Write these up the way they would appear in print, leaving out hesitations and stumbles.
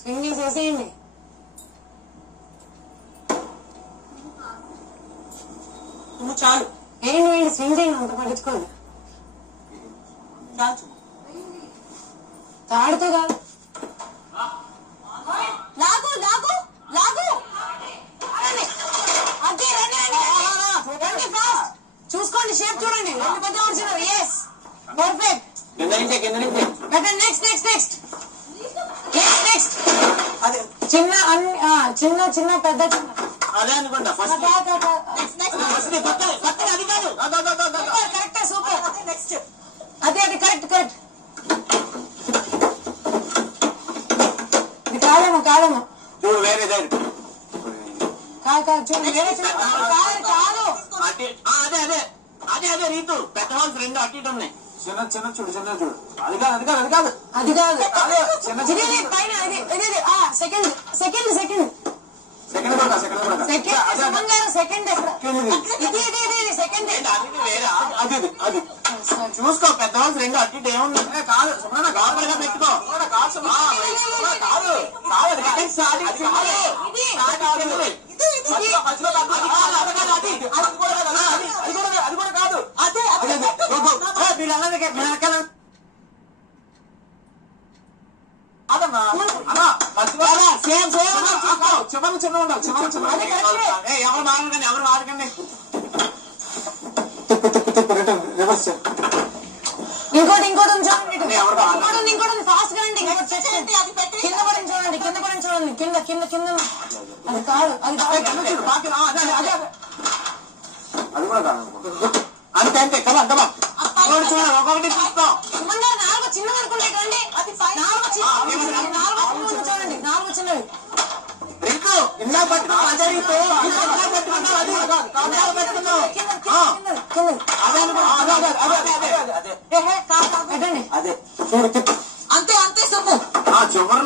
Swing చేసేయండి. చాలు ఏంటి స్వింగ్ చేయండి, అంత పట్టించుకోండి. తాడుతో కాదు, లాగు లాగు లాగు. చూసుకోండి, షేప్ చూడండి. రెండు పెద్ద వచ్చినారు. Yes, perfect. Next next next next. అదే చిన్న చిన్న చిన్న పెద్ద చిన్న అదే అనుకుంటా. Correct, super. నెక్స్ట్ అదే అది కరెక్ట్ కరెక్ట్. ఇది కాదమ్మా కాదమ్మా, చూడు వేరే కాదు కాదు, చూడు వేరే కాదు కాదు. అదే అదే అదే అదే రీతు పెద్ద వాళ్ళు రెండు అటు ఇటు ఉన్నాయి. చిన్న చిన్న చూడు, చిన్న చూడు. అది కాదు అది కాదు అది కాదు అది కాదు. పైన సెకండ్ సెకండ్ సెకండ్ చూసుకో. పెద్దవాళ్ళు రెండు అటు ఇటు ఏముంది కాదు. లోపలిగా పెట్టుకో. అది కూడా కాదు. అదే చివరి చిన్న ఉండాలి. ఎవరు మారకండి, ఎవరు మారకండి. ఇంకోటి ఇంకోటి చూడండి, ఇంకోటి ఫాస్ట్ గా అండి. కింద పడి చూడండి, కింద పడి చూడండి. కింద కింద కింద అది కాదు, అది అది కూడా కాదు. అంతే అంతే కదా కదా. చూడండి ఒక్కొక్కటి చూస్తాం. నాలుగు చిన్నవి అనుకుంటే చూడండి, నాలుగు చిన్నవి. రీతు ఇందా పట్టుకున్నావు, అదే రీతు పట్టుకున్నావు. అది అదే చూడు తిప్పు. అంతే అంతే సొమ్ము చివరి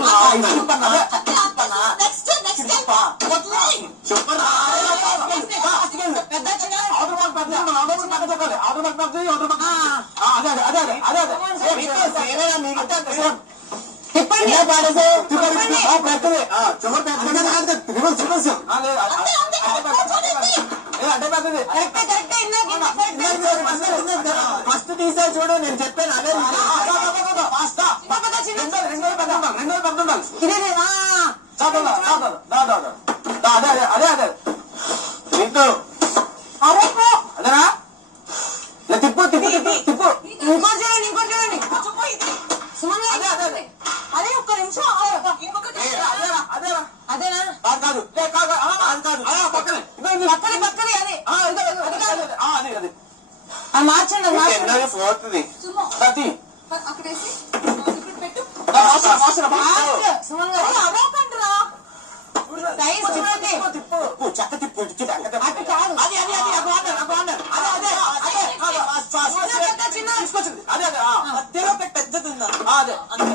ఫస్ట్ తీసే చూడు, నేను చెప్పాను. అదే అదే అదే రీతు అదేనా. తిప్పు తిప్పు తిప్పు తిప్పు. ఇంకోటి చూడండి, ఇంకోటి చూడండి. అదే ఒక్క నిమిషం. అదేనా కాదు పక్కనే పక్కనే పక్కనే. అదే అదే అది మార్చండి. పోతుంది అక్కడేసి చక్క తిప్పు. అటు కాదు, అది అది అది తీసుకొచ్చింది. అదే అదే పెద్దది ఉందా? అదే అంతే.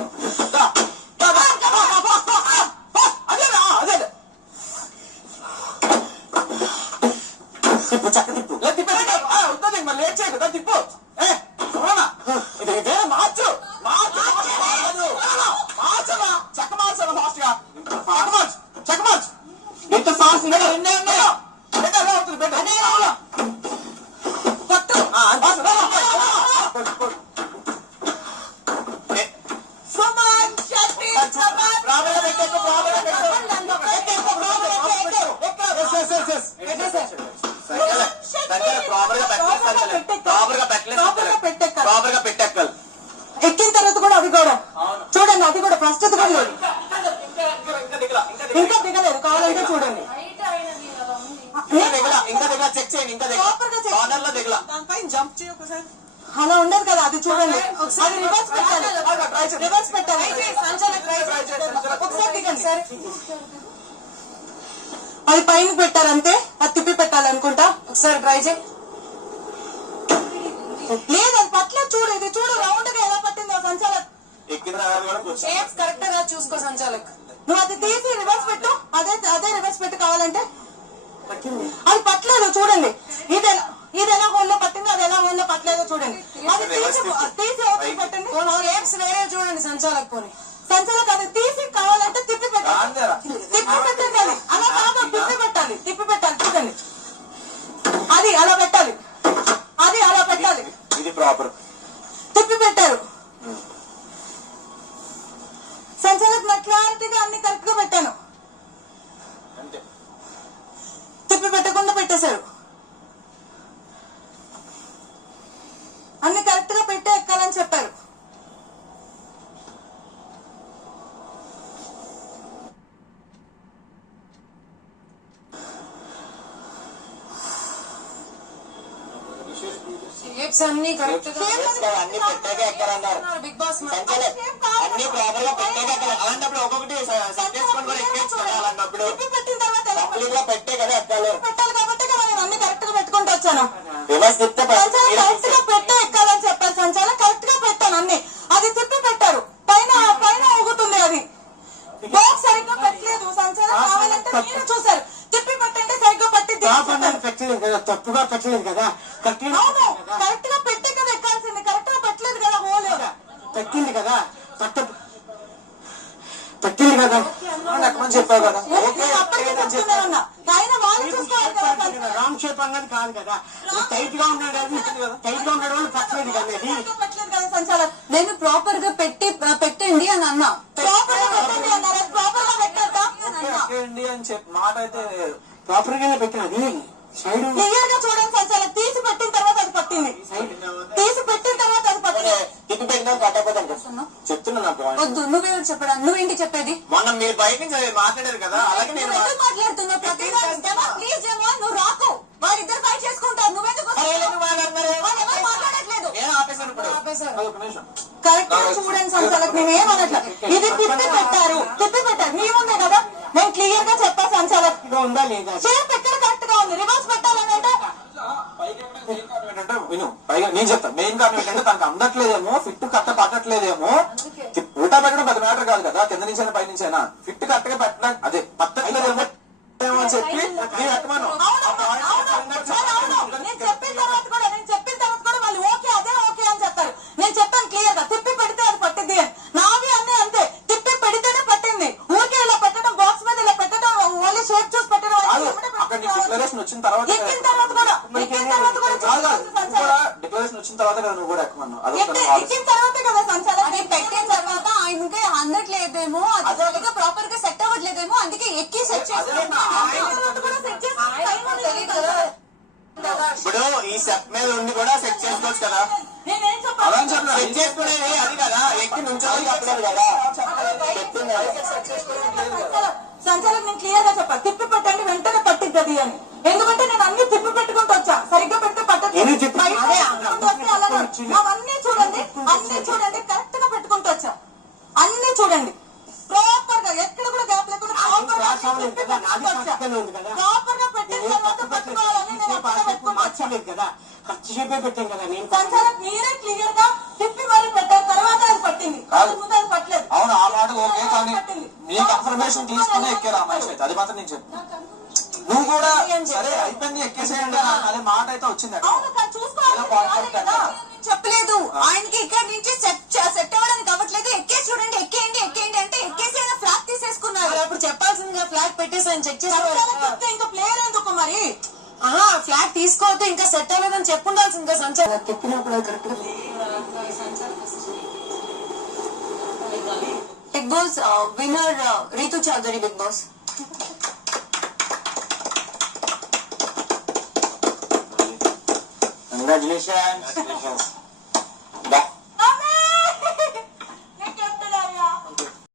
అదే అదే తిప్పు, చక్క తిప్పు. తిప్పు మరి లేట్ చేయకు. తిప్పు ఇదే మార్చు మార్చు మార్చరా. చక్క మార్చాలా ఫాస్ట్ గా. చక్క మార్చు ఎంత ఫాస్ట్. రెండే ఉన్నాయో పెట్టెక్కాలి. ఎక్కిన తర్వాత కూడా అది కూడా చూడండి, అది కూడా ఫస్ట్ అది కూడా ఇంకా దిగలేదు. కావాలంటే చూడండి. ఇంకా దిగల చెక్ చేయండి. ఇంకా దిగల దానిపైన జంప్ చేయి ఒకసారి. అలా ఉండదు కదా, అది చూడండి. ఒకసారి రివర్స్ పెట్టాలి, రివర్స్ పెట్టాలి. ఒకసారి దిగండి. అది పైన పెట్టారంటే అది తిప్పి పెట్టాలనుకుంటా. ఒకసారి ట్రై చేయి. లేదు అది పట్లేదు. చూడు ఇది చూడు, రౌండ్ గా ఎలా పట్టిందో సంచాలక్. షేప్స్ కరెక్ట్ గా చూసుకో సంచాలక్. నువ్వు అది తీసి రివర్స్ పెట్టు. అదే రివర్స్ పెట్టు కావాలంటే. అది పట్టలేదు చూడండి. ఇది ఎలా హోల్లో పట్టిందో అది ఎలా హోల్లో పట్టలేదు చూడండి. అది తీసి అవతల పెట్టండి. షేప్స్ వేరే చూడండి సంచాలక్ పోనీ. సంచాలక్ అది తీసి కావాలంటే తిప్పి పెట్టాలి. తిప్పి పెట్టండి. అలా కాదు, తిప్పి పెట్టాలి. తిప్పి పెట్టాలి చూడండి. అది అలా పెట్టాలి. అది అలా పెట్టాలి. ఇది ప్రాపర్ తిప్పి పెట్టారు. సంచాలక్ నా క్లారిటీగా అన్ని కరెక్ట్ గా పెట్టాను. అంతే. తిప్పి పెట్టకుండా పెట్టేశారు. అన్ని కరెక్ట్ గా పెట్టే ఎక్కాలని చెప్పారు. షేప్స్ అన్ని కరెక్ట్ గా అన్ని పెట్టాక ఎక్కాలన్నారు బిగ్ బాస్ అన్ని ప్రాపర్ గా పెట్టాక ఎక్కాలి. అలాంటప్పుడు ఒక్కొక్కటి సెట్ చేసుకొని కూడా ఎక్కేచ్చు కదా. అలాంటప్పుడు పెట్టిన తర్వాత కంప్లీట్ గా పెట్టే కదా ఎక్కాలి. పెట్టాలి కాబట్టి కదా నేను అన్ని కరెక్ట్ గా పెట్టుకుంటూ వచ్చాను. రివర్స్ తిప్పితే కరెక్ట్ గా పెట్టే ఎక్కాలని చెప్పారు సంచాలక్. కరెక్ట్ గా పెట్టాను అన్ని. అది తిప్పి పెట్టారు. పైన పైన ఊగుతుంది. అది బాక్స్ సరిగ్గా పెట్టలేదు సంచాలక్. కావాలంటే మీరు చూసారు. తిప్పి పెట్టంటే సరిగ్గా పట్టి పెట్టలేదు కదా, తప్పుగా పెట్టలేదు కదా. అవును, కరెక్ట్ గా పెట్టే కదా ఎక్కాల్సింది. కరెక్ట్ గా పెట్టలేదు కదా. హోల్ పెట్టింది కదా, పెట్టింది కదా అని చెప్పావు కదా. రాంగ్ షేప్ అన్నది కాదు కదా. టైట్ గా ఉన్నాడు, అది టైట్ గా ఉన్నాడు వాళ్ళు పెట్టలేదు కదా. అది పెట్టలేదు కదా సంచాలక్. నేను ప్రాపర్ గా పెట్టండి అని అన్నా. ప్రాపర్ గా పెట్టండి అన్నారు. ప్రాపర్ గా పెట్టాక పెట్టండి అని చెప్పి మాట అయితే ప్రాపర్ గానే పెట్టినది. సైడ్ క్లియర్ గా చూడండి సంచాలక్. తీసి పెట్టిన తర్వాత అది పట్టింది. తీసి పెట్టిన తర్వాత అది పట్టింది. తిప్పి పెట్టినా పట్టకపోతే చెప్తున్నా నాకు. వద్దు, నువ్వేమిటి చెప్పడా? నువ్వేంటి చెప్పేది? మొన్న మీరు బయట నుంచి మాట్లాడారు కదా, అలాగే నేను మాట్లాడుతున్నావు. ప్లీజ్ నువ్వు రాకు. వాళ్ళిద్దరు ఫైట్ చేసుకుంటారు. నువ్వెందుకు మాట్లాడట్లేదు? కరెక్ట్ గా చూడండి సంచాలక్. నేనేమనట్లా. ఇది తిప్పి పెట్టారు. తిప్పి పెట్టారు. నీ ముందే కదా నేను క్లియర్ గా చెప్పా సంచాలక్. ఉందా లేదా? షేప్ ఎక్కడ కరెక్ట్ గా ఉంది. రివర్స్ పెట్టాలని అంటే విను. పైగా నేను చెప్తాను. మెయిన్ కారణం ఏంటంటే తనకు అందట్లేదేమో, ఫిట్ కట్ట పట్టట్లేదేమో. ఉల్టా పెట్టడం పెద్ద మ్యాటర్ కాదు కదా. కింద నుంచైనా పై నుంచైనా ఫిట్ కట్టగా పెట్టడం అదే పట్టట్లేదేమో అని చెప్పి నేను ఎక్కమను. నేను చెప్పిన తర్వాత కూడా వాళ్ళు ఓకే అదే ఓకే అని చెప్తారు. నేను చెప్పాను క్లియర్ గా తిప్పి పెడితే అది పట్టింది అని. నావి అన్నీ అంతే. తిప్పి పెడితేనే పట్టింది. ఊరికే ఇలా పెట్టడం, బాక్స్ మీద ఇలా పెట్టడం, ఓన్లీ షేప్ చూసి పెట్టడం. అక్కడ డిక్లరేషన్ వచ్చిన తర్వాత ఎక్కిన తర్వాత కూడా డిక్లరేషన్ వచ్చిన తర్వాత కదా నువ్వు కూడా ఎక్కమన్నావు. ఎక్కిన తర్వాతే కదా సంచాలక్. పెట్టిన తర్వాత ఆయనకి అందట్లేదేమో, అది ప్రాపర్ గా సెట్ అవ్వట్లేదేమో, అందుకే ఎక్కి సెట్ ఇప్పుడు ఈ సెట్ మీద ఉండి కూడా సెట్ చేసుకోవచ్చు కదా. సెట్ చేసుకునేది అది కదా. ఎక్కి నుంచోవాలి చెప్పలేదు కదా. సంచాలక్ నేను క్లియర్ గా చెప్పాను. తిప్పి పెట్టండి వెంటనే పట్టిద్దది అని. ఎందుకంటే నేను అన్ని తిప్పి పెట్టుకుంటూ వచ్చా. సరిగ్గా పెడితే పట్టదు. అవన్నీ చూడండి, అన్ని చూడండి. కరెక్ట్ గా పెట్టుకుంటూ వచ్చా. అన్ని చూడండి ప్రాపర్ గా. ఎక్కడ కూడా గ్యాప్ లేకుండా ప్రాపర్ గా పెట్టిన తర్వాత పట్టుకోవాలని నేను మార్చలేదు కదా. ఖర్చు చెప్పే పెట్టాం కదా. నేను సంచాలక్ మీరే క్లియర్ గా తిప్పి మరి పెట్టిన తర్వాత అది పట్టింది. ముందు అది పట్టలేదు. అవును, ఆ మాట ఓకే. కానీ నీ కన్ఫర్మేషన్ తీసుకునే ఎక్కారు ఆ మనిషి అయితే. అది మాత్రం నేను చెప్తాను. నువ్వు కూడా సరే అయిపోయింది ఎక్కేసేయండి అనే మాట అయితే వచ్చింది. చెప్పలేదు ఆయనకి. ఇక్కడ నుంచి సెట్ అవ్వడానికి అవ్వట్లేదు. ఎక్కేసి చూడండి, ఎక్కేయండి ఎక్కేయండి అంటే ఎక్కేసి ఫ్లాగ్ తీసేసుకున్నారు. అప్పుడు చెప్పాల్సిందిగా ఫ్లాగ్ పెట్టేసి ఆయన చెక్ చేస్తే ఇంకా ప్లేయర్ ఎందుకు మరి? ఫ్లాగ్ తీసుకోవద్దు, ఇంకా సెట్ అవ్వలేదని చెప్పుండాల్సిందిగా సంచాలక్. చెప్పినప్పుడు correct. Bigg Boss winner Rithu Chowdary. Bigg Boss congratulations.